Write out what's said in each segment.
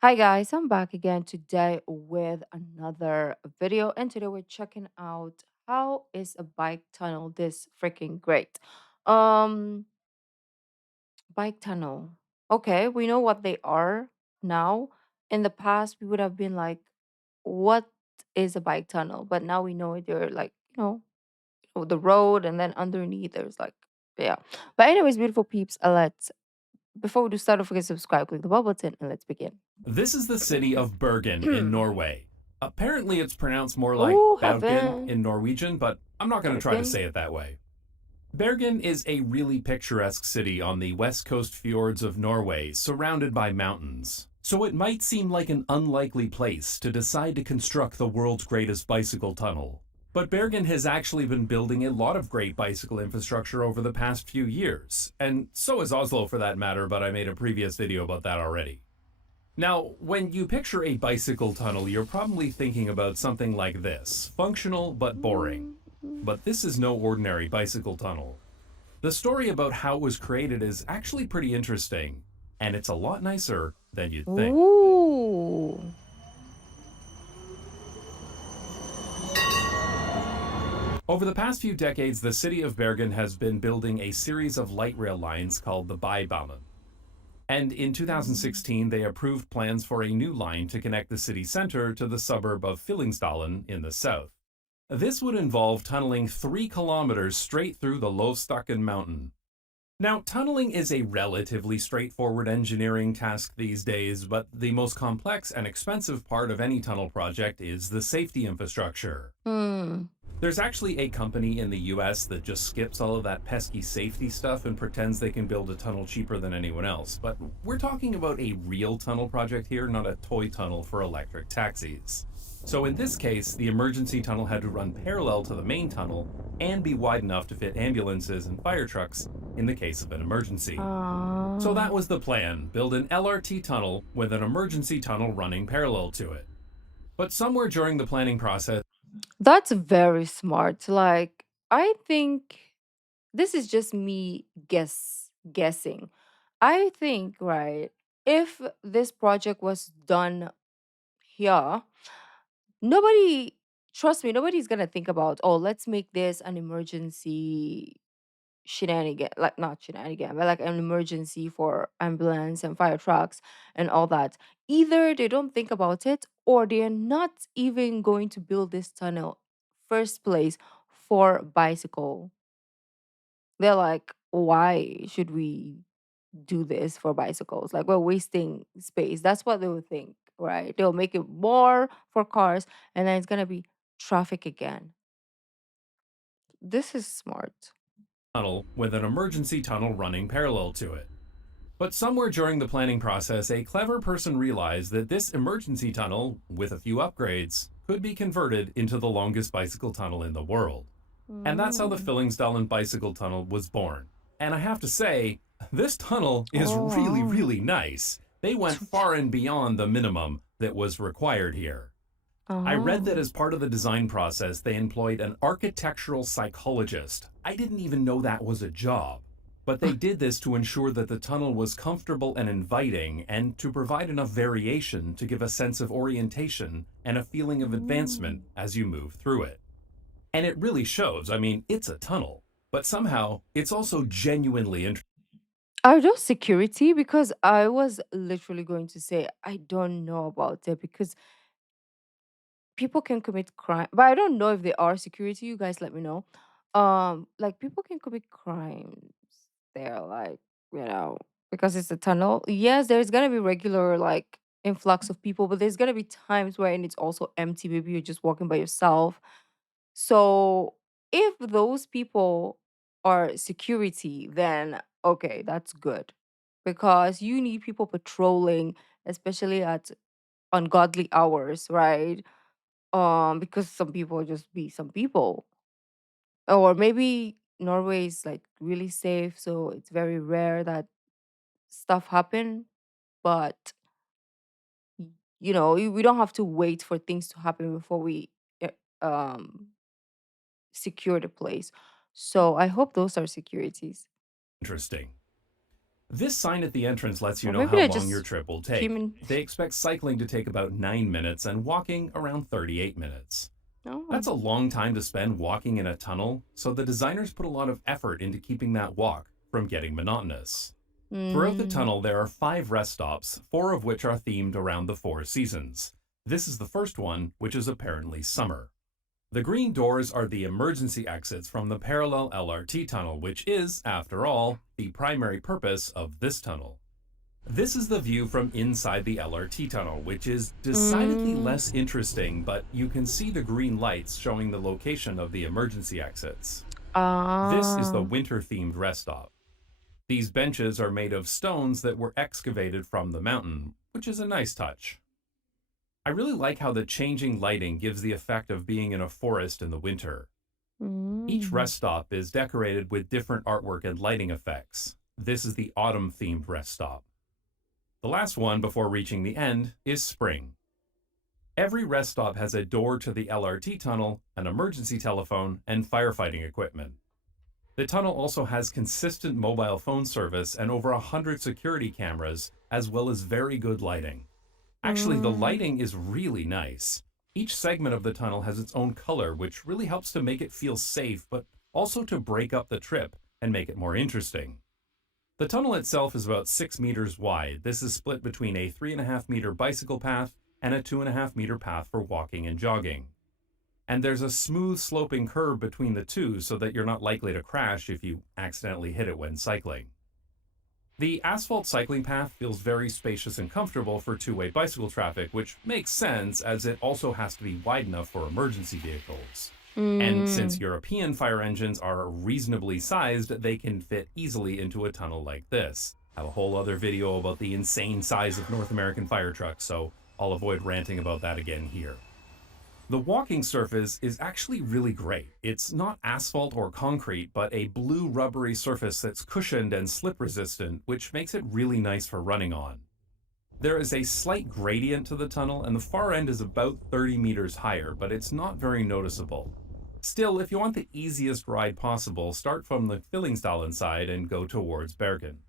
Hi guys, I'm back again today with another video, and today we're checking out how is a bike tunnel this freaking great. Um Bike tunnel. Okay, we know what they are now. In the past we would have been like, what is a bike tunnel? But now we know they're like, the road, and then underneath there's like, yeah. But anyways, beautiful peeps, let's before we do start, don't forget to subscribe, click the bell button, and let's begin. This is the city of Bergen in Norway. Apparently, it's pronounced more like Oh, Bergen heaven. in Norwegian, but I'm not going to try to Bergen. say it that way. Bergen is a really picturesque city on the west coast fjords of Norway, surrounded by mountains. So it might seem like an unlikely place to decide to construct the world's greatest bicycle tunnel. But Bergen has actually been building a lot of great bicycle infrastructure over the past few years, and so has Oslo for that matter, but I made a previous video about that already. Now, when you picture a bicycle tunnel, you're probably thinking about something like this, functional but boring. Mm. But this is no ordinary bicycle tunnel. The story about how it was created is actually pretty interesting, and it's a lot nicer than you'd think. Ooh. Over the past few decades, the city of Bergen has been building a series of light rail lines called the Bybanen. And in Mm. 2016, they approved plans for a new line to connect the city center to the suburb of Fyllingsdalen in the south. This would involve tunneling 3 kilometers straight through the Lowstakken mountain. Now, tunneling is a relatively straightforward engineering task these days, but the most complex and expensive part of any tunnel project is the safety infrastructure. Hmm. There's actually a company in the US that just skips all of that pesky safety stuff and pretends they can build a tunnel cheaper than anyone else. But we're talking about a real tunnel project here, not a toy tunnel for electric taxis. So in this case, the emergency tunnel had to run parallel to the main tunnel and be wide enough to fit ambulances and fire trucks in the case of an emergency. So Ah. that was the plan, build an LRT tunnel with an emergency tunnel running parallel to it. But somewhere during the planning process, That's very smart. Like, I think this is just me guessing. I think, right, if this project was done here, nobody trust me, nobody's gonna think about, oh, let's make this an emergency shenanigan, like not shenanigan, but like an emergency for ambulance and fire trucks and all that. Either they don't think about it, or they're not even going to build this tunnel first place for bicycle. They're like, why should we do this for bicycles? Like, we're wasting space. That's what they would think, right? They'll make it more for cars, and then it's gonna be traffic again. This is smart. tunnel with an emergency tunnel running parallel to it. But somewhere during the planning process, a clever person realized that this emergency tunnel, with a few upgrades, could be converted into the longest bicycle tunnel in the world. And that's how the Mm. Fyllingsdalen Bicycle Tunnel was born. And I have to say, this tunnel is Oh, really, wow. really nice. They went far and beyond the minimum that was required here. I read that Oh. as part of the design process, they employed an architectural psychologist. I didn't even know that was a job. But they did this to ensure that the tunnel was comfortable and inviting, and to provide enough variation to give a sense of orientation and a feeling of advancement Mm. as you move through it. And it really shows. I mean, it's a tunnel, but somehow it's also genuinely interesting. Are those security? Because I was literally going to say I don't know about it, because people can commit crime, but I don't know if they are security. You guys let me know. Like, people can commit crimes there, like, you know, because it's a tunnel. Yes, there's gonna be regular like influx of people, but there's gonna be times where it's also empty. Maybe you're just walking by yourself. So if those people are security, then okay, that's good. Because you need people patrolling, especially at ungodly hours, right? Because some people just be some people. Or maybe Norway is like really safe, so it's very rare that stuff happen. But we don't have to wait for things to happen before we uh, um secure the place. So I hope those are securities. This sign at the entrance lets you Or know maybe how they long your just trip will came take. in. They expect cycling to take about 9 minutes and walking around 38 minutes. Oh. That's a long time to spend walking in a tunnel, so the designers put a lot of effort into keeping that walk from getting monotonous. Throughout the Mm. tunnel, there are 5 rest stops, 4 of which are themed around the 4 seasons. This is the first one, which is apparently summer. The green doors are the emergency exits from the parallel LRT tunnel, which is, after all, the primary purpose of this tunnel. This is the view from inside the LRT tunnel, which is decidedly Mm. less interesting, but you can see the green lights showing the location of the emergency exits. This is the Ah. winter themed rest stop. These benches are made of stones that were excavated from the mountain, which is a nice touch. I really like how the changing lighting gives the effect of being in a forest in the winter. Each Mm. rest stop is decorated with different artwork and lighting effects. This is the autumn themed rest stop. The last one before reaching the end is spring. Every rest stop has a door to the LRT tunnel, an emergency telephone, and firefighting equipment. The tunnel also has consistent mobile phone service and over 100 security cameras, as well as very good lighting. Actually, the Mm. lighting is really nice. Each segment of the tunnel has its own color, which really helps to make it feel safe, but also to break up the trip and make it more interesting. The tunnel itself is about 6 meters wide. This is split between a 3.5 meter bicycle path and a 2.5 meter path for walking and jogging. And there's a smooth sloping curve between the two so that you're not likely to crash if you accidentally hit it when cycling. The asphalt cycling path feels very spacious and comfortable for two-way bicycle traffic, which makes sense as it also has to be wide enough for emergency vehicles. And since Mm. European fire engines are reasonably sized, they can fit easily into a tunnel like this. I have a whole other video about the insane size of North American fire trucks, so I'll avoid ranting about that again here. The walking surface is actually really great. It's not asphalt or concrete, but a blue rubbery surface that's cushioned and slip resistant, which makes it really nice for running on. There is a slight gradient to the tunnel, and the far end is about 30 meters higher, but it's not very noticeable. Still, if you want the easiest ride possible, start from the Fillingsdalen side and go towards Bergen.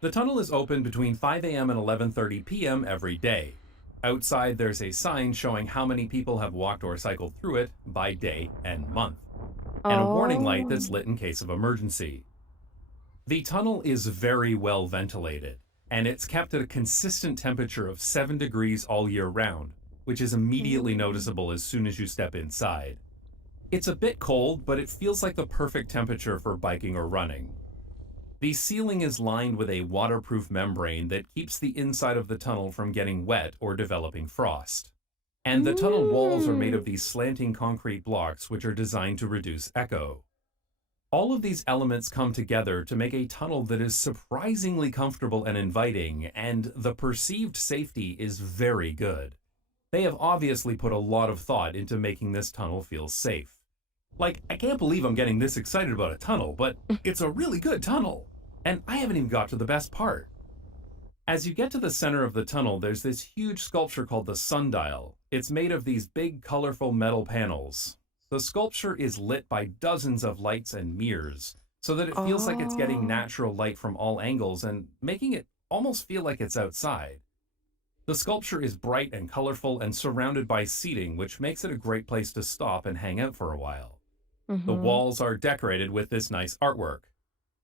The tunnel is open between 5 a.m. and 11:30 p.m. every day. Outside, there's a sign showing how many people have walked or cycled through it by day and month, and a warning light Oh. that's lit in case of emergency. The tunnel is very well ventilated, and it's kept at a consistent temperature of 7 degrees all year round, which is immediately Mm. noticeable as soon as you step inside. It's a bit cold, but it feels like the perfect temperature for biking or running. The ceiling is lined with a waterproof membrane that keeps the inside of the tunnel from getting wet or developing frost. And the tunnel walls are made Mm. of these slanting concrete blocks which are designed to reduce echo. All of these elements come together to make a tunnel that is surprisingly comfortable and inviting, and the perceived safety is very good. They have obviously put a lot of thought into making this tunnel feel safe. Like, I can't believe I'm getting this excited about a tunnel, but it's a really good tunnel. And I haven't even got to the best part. As you get to the center of the tunnel, there's this huge sculpture called the sundial. It's made of these big, colorful metal panels. The sculpture is lit by dozens of lights and mirrors, so that it feels like it's getting Oh. natural light from all angles and making it almost feel like it's outside. The sculpture is bright and colorful and surrounded by seating, which makes it a great place to stop and hang out for a while. The Mm-hmm. walls are decorated with this nice artwork.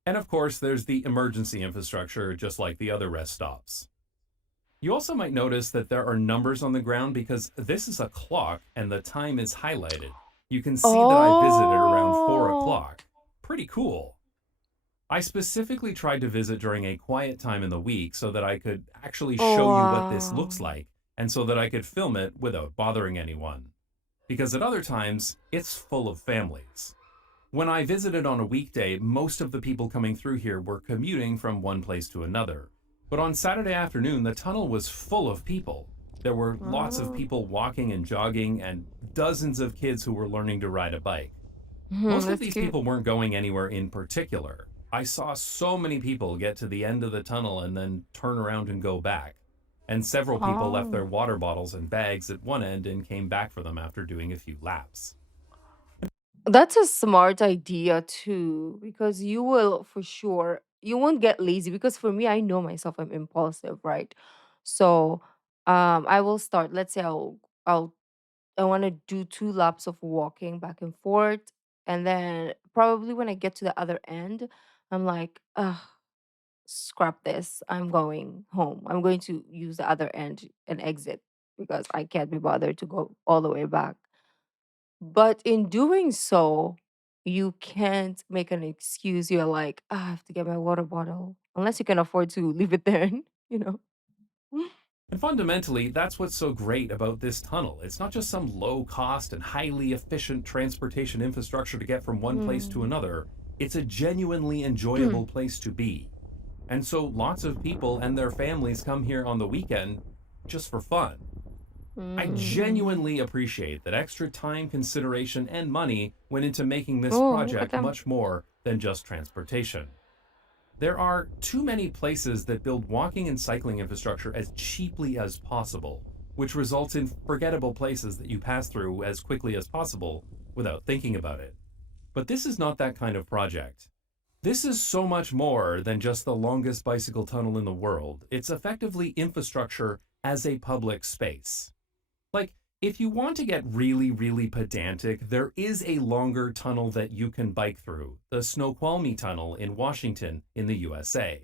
And of course, there's the emergency infrastructure, just like the other rest stops. You also might notice that there are numbers on the ground because this is a clock and the time is highlighted. You can see that I visited around 4 Oh. o'clock. Pretty cool. I specifically tried to visit during a quiet time in the week so that I could actually Oh, show you what this wow. looks like and so that I could film it without bothering anyone. Because at other times, it's full of families. When I visited on a weekday, most of the people coming through here were commuting from one place to another. But on Saturday afternoon, the tunnel was full of people. There were lots of Oh. people walking and jogging, and dozens of kids who were learning to ride a bike. Mhm, Most of that's these cute. people weren't going anywhere in particular. I saw so many people get to the end of the tunnel and then turn around and go back. And several people left their Oh. water bottles and bags at one end and came back for them after doing a few laps. That's a smart idea too, because you will for sure you won't get lazy, because for me, I know myself, I'm impulsive, right? So I will start, let's say I'll I want to do 2 laps of walking back and forth. And then probably when I get to the other end, I'm like, ugh, scrap this. I'm going home. I'm going to use the other end and exit, because I can't be bothered to go all the way back. But in doing so, you can't make an excuse. You're like, "Ah, I have to get my water bottle. Unless you can afford to leave it there, you know? And fundamentally, that's what's so great about this tunnel. It's not just some low cost and highly efficient transportation infrastructure to get from one place to Mm. another, it's a genuinely enjoyable place to be. And so lots of people and their families come here on the weekend just for fun. I Mm. genuinely appreciate that extra time, consideration, and money went into making this Oh, look at project them. much more than just transportation. There are too many places that build walking and cycling infrastructure as cheaply as possible, which results in forgettable places that you pass through as quickly as possible without thinking about it. But this is not that kind of project. This is so much more than just the longest bicycle tunnel in the world. It's effectively infrastructure as a public space. Like, if you want to get really, really pedantic, there is a longer tunnel that you can bike through, the Snoqualmie Tunnel in Washington in the USA.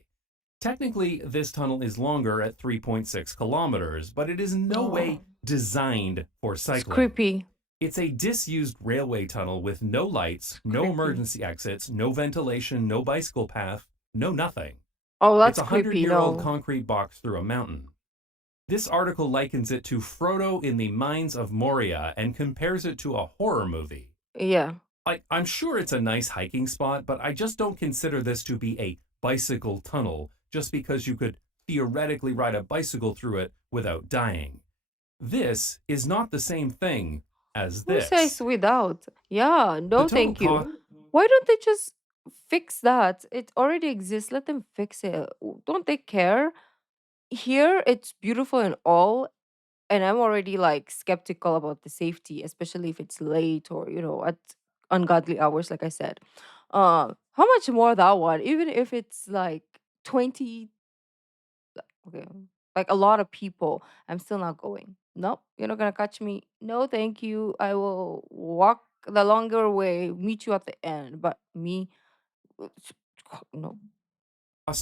Technically, this tunnel is longer at 3.6 kilometers, but it is in no way Oh, designed for it's cycling. creepy. It's a disused railway tunnel with no lights, It's no creepy. emergency exits, no ventilation, no bicycle path, no nothing. Oh, It's that's a 100 creepy. year old No. concrete box through a mountain. This article likens it to Frodo in the Mines of Moria and compares it to a horror movie. Yeah. I'm sure it's a nice hiking spot, but I just don't consider this to be a bicycle tunnel just because you could theoretically ride a bicycle through it without dying. This is not the same thing as Who says this. without? Yeah, The no, total thank cost. you. Why don't they just fix that? It already exists. Let them fix it. Don't they care? Here, it's beautiful and all, and I'm already like skeptical about the safety, especially if it's late or at ungodly hours, like I said. How much more that one? Even if it's like 20, okay, like a lot of people, I'm still not going. Nope, you're not gonna catch me. No, thank you. I will walk the longer way, meet you at the end. But me, no.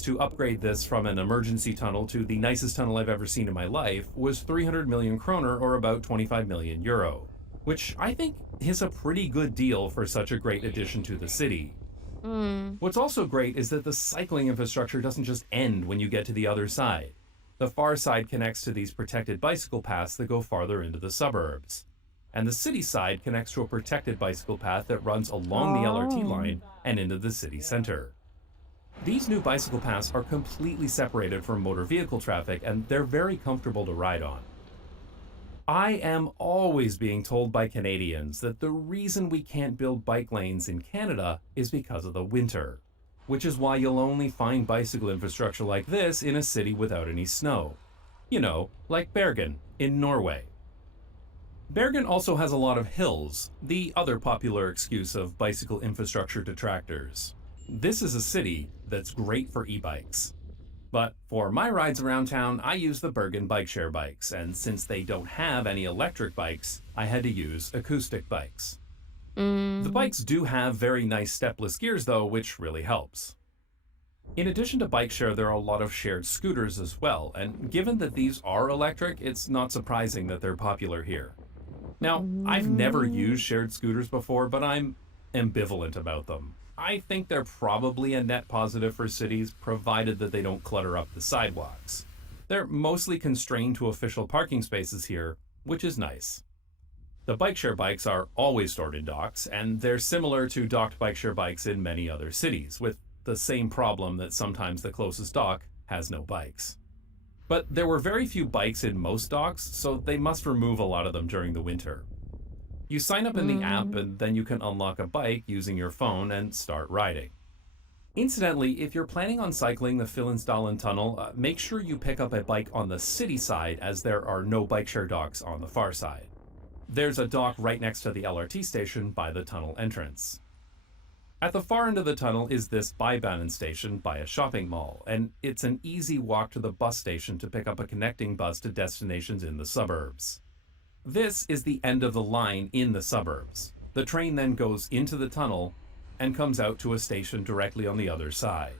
To upgrade this from an emergency tunnel to the nicest tunnel I've ever seen in my life was 300 million kroner, or about 25 million euro, which I think is a pretty good deal for such a great addition to the city. Mm. What's also great is that the cycling infrastructure doesn't just end when you get to the other side. The far side connects to these protected bicycle paths that go farther into the suburbs. And the city side connects to a protected bicycle path that runs along the LRT Oh. line and into the city center. These new bicycle paths are completely separated from motor vehicle traffic, and they're very comfortable to ride on. I am always being told by Canadians that the reason we can't build bike lanes in Canada is because of the winter, which is why you'll only find bicycle infrastructure like this in a city without any snow. You know, like Bergen in Norway. Bergen also has a lot of hills, the other popular excuse of bicycle infrastructure detractors. This is a city that's great for e-bikes. But for my rides around town, I use the Bergen bike share bikes, and since they don't have any electric bikes, I had to use acoustic bikes. The Mm. bikes do have very nice stepless gears though, which really helps. In addition to bike share, there are a lot of shared scooters as well, and given that these are electric, it's not surprising that they're popular here. Now, I've never Mm. used shared scooters before, but I'm ambivalent about them. I think they're probably a net positive for cities, provided that they don't clutter up the sidewalks. They're mostly constrained to official parking spaces here, which is nice. The bike share bikes are always stored in docks, and they're similar to docked bike share bikes in many other cities, with the same problem that sometimes the closest dock has no bikes. But there were very few bikes in most docks, so they must remove a lot of them during the winter. You sign up in the app, Mm. and then you can unlock a bike using your phone and start riding. Incidentally, if you're planning on cycling the Fyllingsdalen Tunnel, make sure you pick up a bike on the city side, as there are no bike share docks on the far side. There's a dock right next to the LRT station by the tunnel entrance. At the far end of the tunnel is this Beibanen station by a shopping mall, and it's an easy walk to the bus station to pick up a connecting bus to destinations in the suburbs. This is the end of the line in the suburbs. The train then goes into the tunnel and comes out to a station directly on the other side.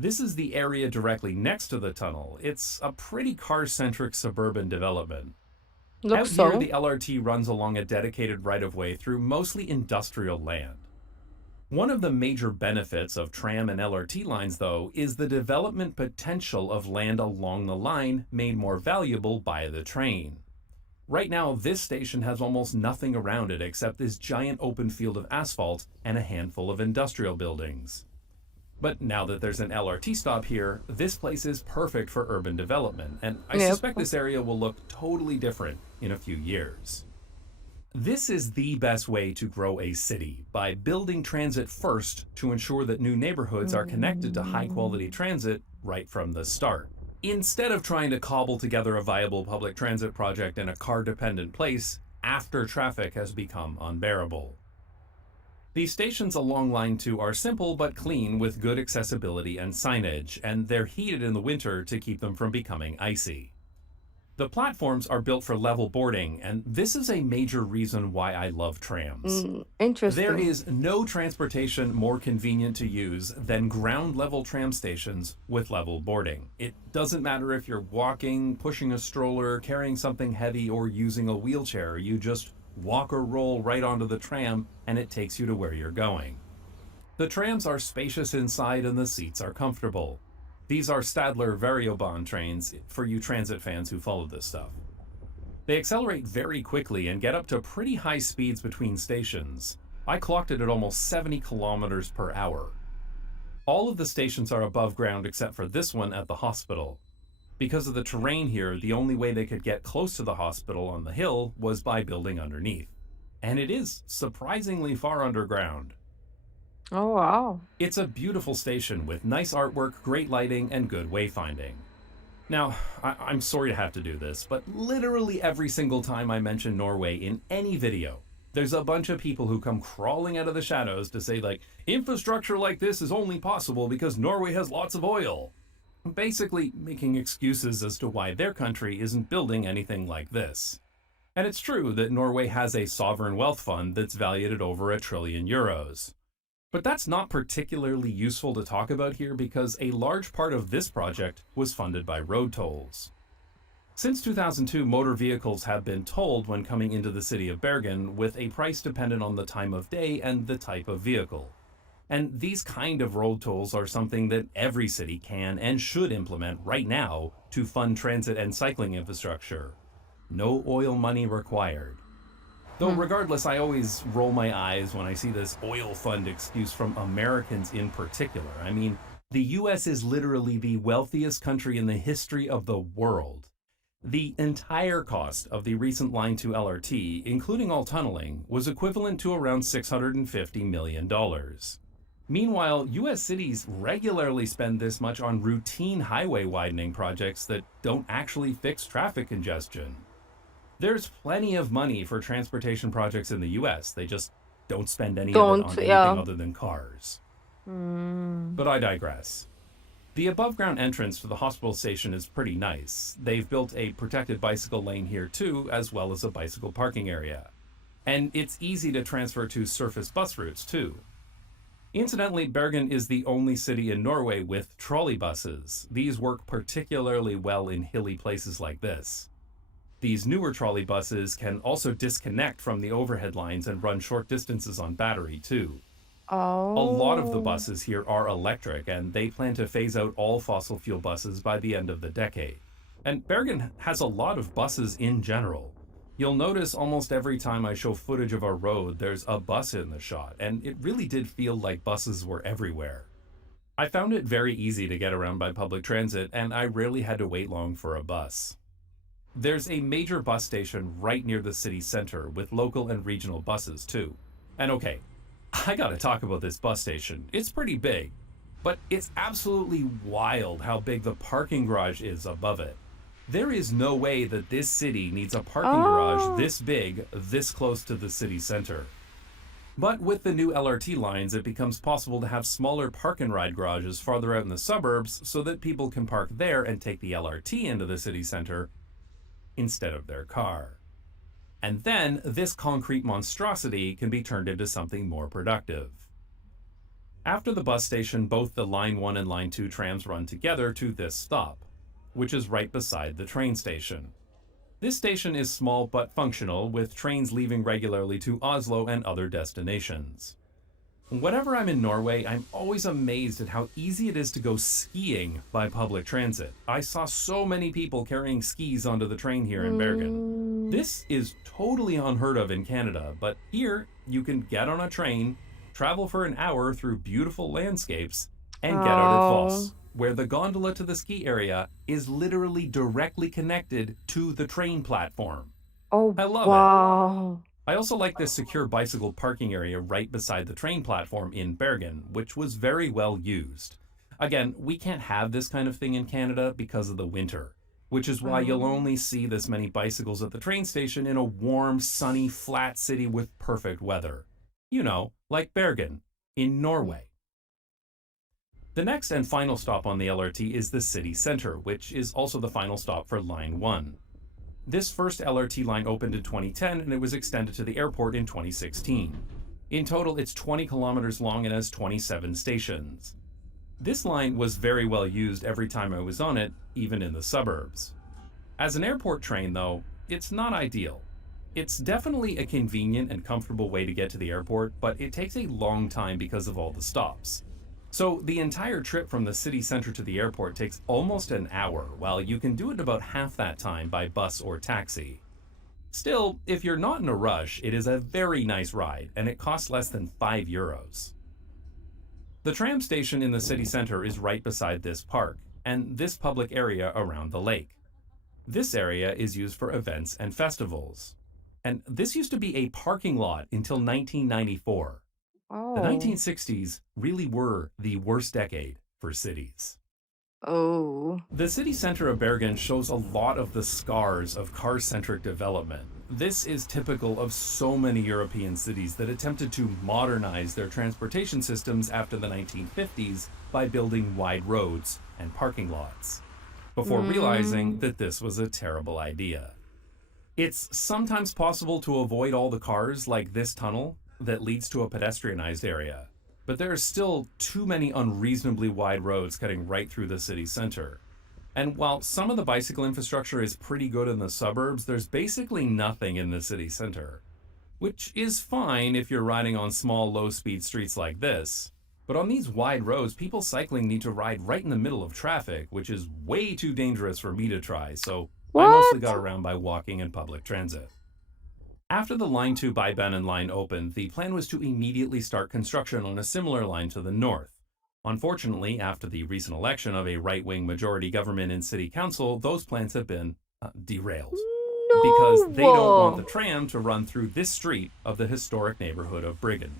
This is the area directly next to the tunnel. It's a pretty car-centric suburban development. Looks Out here, so. the LRT runs along a dedicated right-of-way through mostly industrial land. One of the major benefits of tram and LRT lines, though, is the development potential of land along the line made more valuable by the train. Right now, this station has almost nothing around it except this giant open field of asphalt and a handful of industrial buildings. But now that there's an LRT stop here, this place is perfect for urban development, and I Yep. suspect this area will look totally different in a few years. This is the best way to grow a city, by building transit first to ensure that new neighborhoods are connected to high quality transit right from the start. Instead of trying to cobble together a viable public transit project in a car dependent place after traffic has become unbearable. These stations along Line 2 are simple but clean with good accessibility and signage, and they're heated in the winter to keep them from becoming icy. The platforms are built for level boarding, and this is a major reason why I love trams. There Interesting. is no transportation more convenient to use than ground level tram stations with level boarding. It doesn't matter if you're walking, pushing a stroller, carrying something heavy, or using a wheelchair. You just walk or roll right onto the tram and it takes you to where you're going. The trams are spacious inside and the seats are comfortable. These are Stadler Variobahn trains for you transit fans who follow this stuff. They accelerate very quickly and get up to pretty high speeds between stations. I clocked it at almost 70 kilometers per hour. All of the stations are above ground except for this one at the hospital. Because of the terrain here, the only way they could get close to the hospital on the hill was by building underneath. And it is surprisingly far underground. Oh, wow. It's a beautiful station with nice artwork, great lighting, and good wayfinding. Now, I'm sorry to have to do this, but literally every single time I mention Norway in any video, there's a bunch of people who come crawling out of the shadows to say, like, infrastructure like this is only possible because Norway has lots of oil. Basically making excuses as to why their country isn't building anything like this. And it's true that Norway has a sovereign wealth fund that's valued at over €1 trillion. But that's not particularly useful to talk about here because a large part of this project was funded by road tolls. Since 2002, motor vehicles have been tolled when coming into the city of Bergen, with a price dependent on the time of day and the type of vehicle. And these kind of road tolls are something that every city can and should implement right now to fund transit and cycling infrastructure. No oil money required. Though regardless, I always roll my eyes when I see this oil fund excuse from Americans in particular. I mean, the US is literally the wealthiest country in the history of the world. The entire cost of the recent Line 2 LRT, including all tunneling, was equivalent to around $650 million. Meanwhile, US cities regularly spend this much on routine highway widening projects that don't actually fix traffic congestion. There's plenty of money for transportation projects in the US, they just don't spend any of it Don't, on anything yeah. other than cars. Mm. But I digress. The above-ground entrance to the hospital station is pretty nice. They've built a protected bicycle lane here too, as well as a bicycle parking area. And it's easy to transfer to surface bus routes too. Incidentally, Bergen is the only city in Norway with trolley buses. These work particularly well in hilly places like this. These newer trolley buses can also disconnect from the overhead lines and run short distances on battery too. A lot of the Oh. buses here are electric, and they plan to phase out all fossil fuel buses by the end of the decade. And Bergen has a lot of buses in general. You'll notice almost every time I show footage of a road, there's a bus in the shot, and it really did feel like buses were everywhere. I found it very easy to get around by public transit, and I rarely had to wait long for a bus. There's a major bus station right near the city center with local and regional buses too. And okay, I gotta talk about this bus station. It's pretty big, but it's absolutely wild how big the parking garage is above it. There is no way that this city needs a parking garage Oh. this big, this close to the city center. But with the new LRT lines, it becomes possible to have smaller park and ride garages farther out in the suburbs so that people can park there and take the LRT into the city center instead of their car. And then this concrete monstrosity can be turned into something more productive. After the bus station, both the Line 1 and Line 2 trams run together to this stop, which is right beside the train station. This station is small but functional, with trains leaving regularly to Oslo and other destinations. Whenever I'm in Norway, I'm always amazed at how easy it is to go skiing by public transit. I saw so many people carrying skis onto the train here in Bergen. Mm. This is totally unheard of in Canada, but here you can get on a train, travel for an hour through beautiful landscapes, and get out at Oh. Voss, where the gondola to the ski area is literally directly connected to the train platform. Oh, I love it. wow. I also like this secure bicycle parking area right beside the train platform in Bergen, which was very well used. Again, we can't have this kind of thing in Canada because of the winter, which is why you'll Um, only see this many bicycles at the train station in a warm, sunny, flat city with perfect weather. You know, like Bergen in Norway. The next and final stop on the LRT is the city center, which is also the final stop for Line 1. This first LRT line opened in 2010 and it was extended to the airport in 2016. In total, it's 20 kilometers long and has 27 stations. This line was very well used every time I was on it, even in the suburbs. As an airport train, though, it's not ideal. It's definitely a convenient and comfortable way to get to the airport, but it takes a long time because of all the stops. So the entire trip from the city center to the airport takes almost an hour, while you can do it about half that time by bus or taxi. Still, if you're not in a rush, it is a very nice ride, and it costs less than €5. The tram station in the city center is right beside this park, and this public area around the lake. This area is used for events and festivals. And this used to be a parking lot until 1994. The oh. 1960s really were the worst decade for cities. Oh. The city center of Bergen shows a lot of the scars of car-centric development. This is typical of so many European cities that attempted to modernize their transportation systems after the 1950s by building wide roads and parking lots, before realizing Mm. that this was a terrible idea. It's sometimes possible to avoid all the cars, like this tunnel that leads to a pedestrianized area, but there are still too many unreasonably wide roads cutting right through the city center. And while some of the bicycle infrastructure is pretty good in the suburbs, there's basically nothing in the city center, which is fine if you're riding on small, low-speed streets like this. But on these wide roads, people cycling need to ride right in the middle of traffic, which is way too dangerous for me to try, so I mostly What? got around by walking and public transit. After the Line 2 Bybanen line opened, the plan was to immediately start construction on a similar line to the north. Unfortunately, after the recent election of a right-wing majority government in city council, those plans have been derailed because they don't want the No. tram to run through this street of the historic neighborhood of Briggen.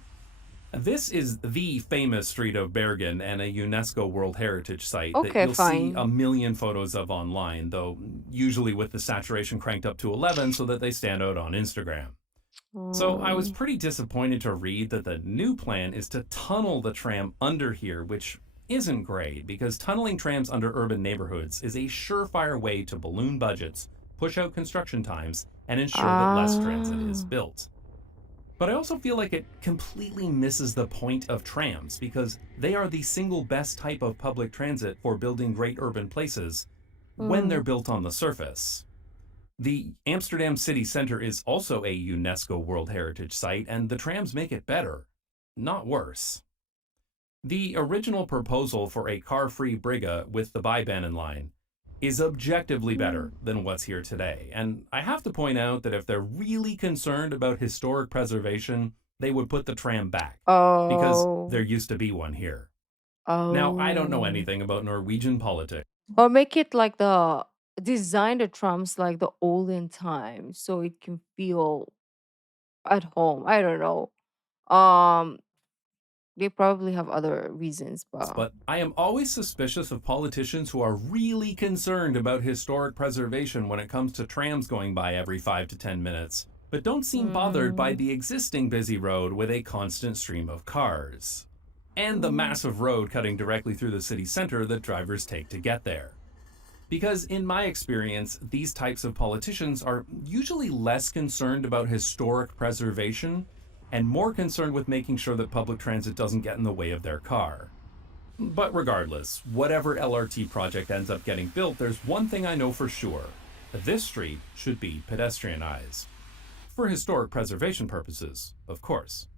This is the famous street of Bergen and a UNESCO World Heritage Site that Okay, you'll see a fine. million photos of online, though usually with the saturation cranked up to 11 so that they stand out on Instagram. So I was Um, pretty disappointed to read that the new plan is to tunnel the tram under here, which isn't great because tunneling trams under urban neighborhoods is a surefire way to balloon budgets, push out construction times, and ensure that less transit is ah. built. But I also feel like it completely misses the point of trams because they are the single best type of public transit for building great urban places when they're Mm. built on the surface. The Amsterdam city center is also a UNESCO World Heritage Site, and the trams make it better, not worse. The original proposal for a car-free Brygge with the Bybanen line is objectively better than what's here today. And I have to point out that if they're really concerned about historic preservation, they would put the tram back, because Oh. there used to be one here. Now, I don't know Oh. anything about Norwegian politics, Or make it like the design the trams like the olden times so it can feel at home. I don't know. Um, they probably have other reasons, but but I am always suspicious of politicians who are really concerned about historic preservation when it comes to trams going by every 5 to 10 minutes. but don't seem bothered by Mm, the existing busy road with a constant stream of cars, and the mm, massive road cutting directly through the city center that drivers take to get there. Because, in my experience, these types of politicians are usually less concerned about historic preservation and more concerned with making sure that public transit doesn't get in the way of their car. But regardless, whatever LRT project ends up getting built, there's one thing I know for sure: this street should be pedestrianized. For historic preservation purposes, of course.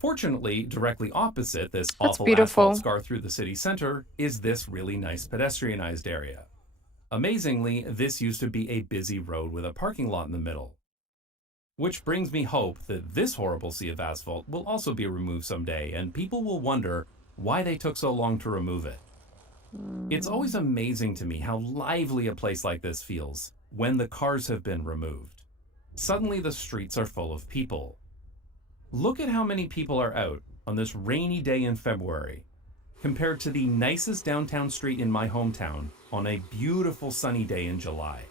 Fortunately, directly opposite this that's awful asphalt beautiful. scar through the city center is this really nice pedestrianized area. Amazingly, this used to be a busy road with a parking lot in the middle. Which brings me hope that this horrible sea of asphalt will also be removed someday, and people will wonder why they took so long to remove it. It's always Mm. amazing to me how lively a place like this feels when the cars have been removed. Suddenly, the streets are full of people. Look at how many people are out on this rainy day in February, compared to the nicest downtown street in my hometown on a beautiful sunny day in July.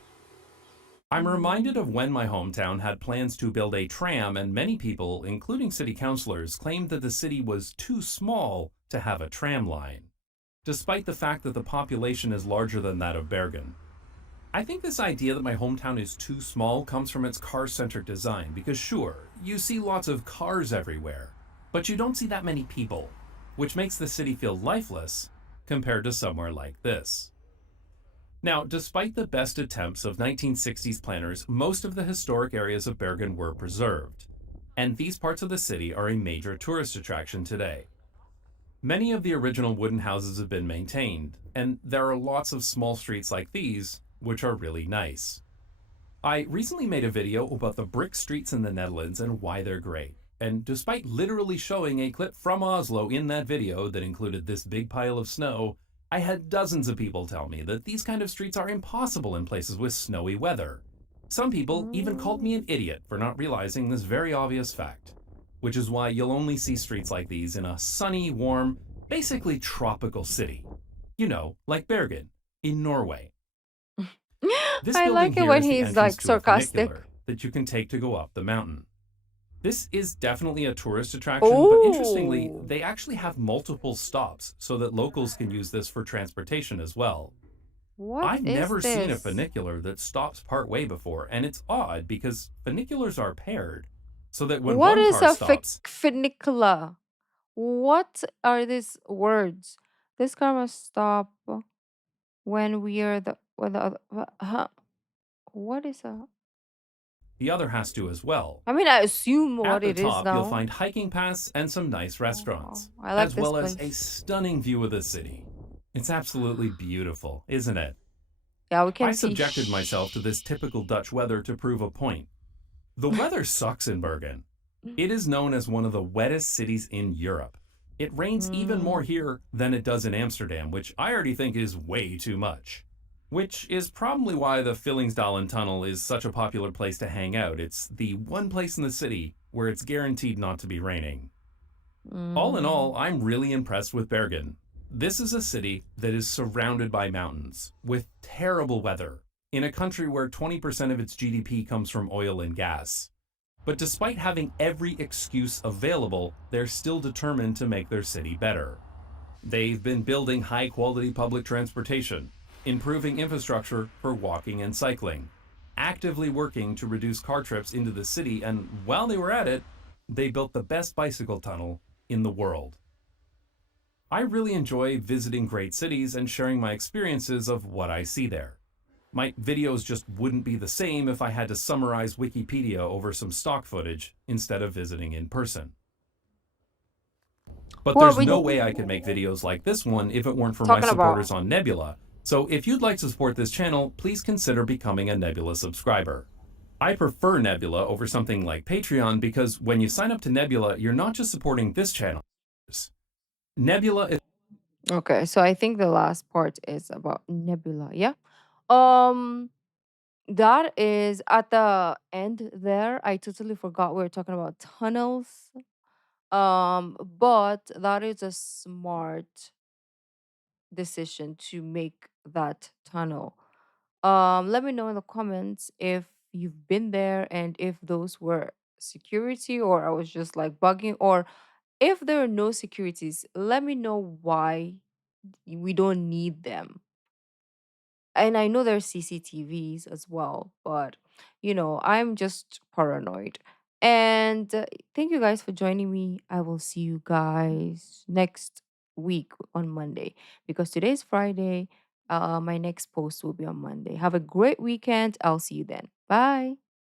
I'm reminded Mm. of when my hometown had plans to build a tram, and many people, including city councilors, claimed that the city was too small to have a tram line, despite the fact that the population is larger than that of Bergen. I think this idea that my hometown is too small comes from its car centric design, because sure, you see lots of cars everywhere, but you don't see that many people, which makes the city feel lifeless compared to somewhere like this. Now, despite the best attempts of 1960s planners, most of the historic areas of Bergen were preserved, and these parts of the city are a major tourist attraction today. Many of the original wooden houses have been maintained, and there are lots of small streets like these, which are really nice. I recently made a video about the brick streets in the Netherlands and why they're great. And despite literally showing a clip from Oslo in that video that included this big pile of snow, I had dozens of people tell me that these kind of streets are impossible in places with snowy weather. Some people even called me Mm. an idiot for not realizing this very obvious fact, which is why you'll only see streets like these in a sunny, warm, basically tropical city. You know, like Bergen, in Norway. This I building like it here when is the he's entrance like to a sarcastic. funicular that you can take to go up the mountain. This is definitely a tourist attraction, but interestingly, Oh, they actually have multiple stops so that locals can use this for transportation as well. what I've is never seen a this? funicular that stops partway before, and it's odd because funiculars are paired so that when What one is car a stops, funicular? What are these words? This car must stop when we are the when the other. Huh? What is a? the other has to as well. I mean, I assume At what the it is top, you'll now. find hiking paths and some nice Wow, restaurants, I like as this well as a place. stunning view of the city. It's absolutely beautiful, isn't it? Yeah, we I can see. subjected myself to this typical Dutch weather to prove a point. The weather sucks in Bergen. It is known as one of the wettest cities in Europe. It rains even more Mm, here than it does in Amsterdam, which I already think is way too much. Which is probably why the Villingsdalen Tunnel is such a popular place to hang out. It's the one place in the city where it's guaranteed not to be raining. All in mm, all, I'm really impressed with Bergen. This is a city that is surrounded by mountains, with terrible weather, in a country where 20% of its GDP comes from oil and gas. But despite having every excuse available, they're still determined to make their city better. They've been building high quality public transportation, improving infrastructure for walking and cycling, actively working to reduce car trips into the city, and while they were at it, they built the best bicycle tunnel in the world. I really enjoy visiting great cities and sharing my experiences of what I see there. My videos just wouldn't be the same if I had to summarize Wikipedia over some stock footage instead of visiting in person. But who are there's we no way I could make videos like this one if it weren't for my talking about? supporters on Nebula. So if you'd like to support this channel, please consider becoming a Nebula subscriber. I prefer Nebula over something like Patreon because when you sign up to Nebula, you're not just supporting this channel. Nebula is Okay, so I think the last part is about Nebula. Yeah. Um, that is at the end there. I totally forgot we were talking about tunnels. But that is a smart decision to make that tunnel. Let me know in the comments if you've been there and if those were security or I was just like bugging, or if there are no securities, let me know why we don't need them. And I know there's CCTVs as well, but I'm just paranoid. And thank you guys for joining me. I will see you guys next week on Monday because today's Friday. My next post will be on Monday. Have a great weekend. I'll see you then. Bye.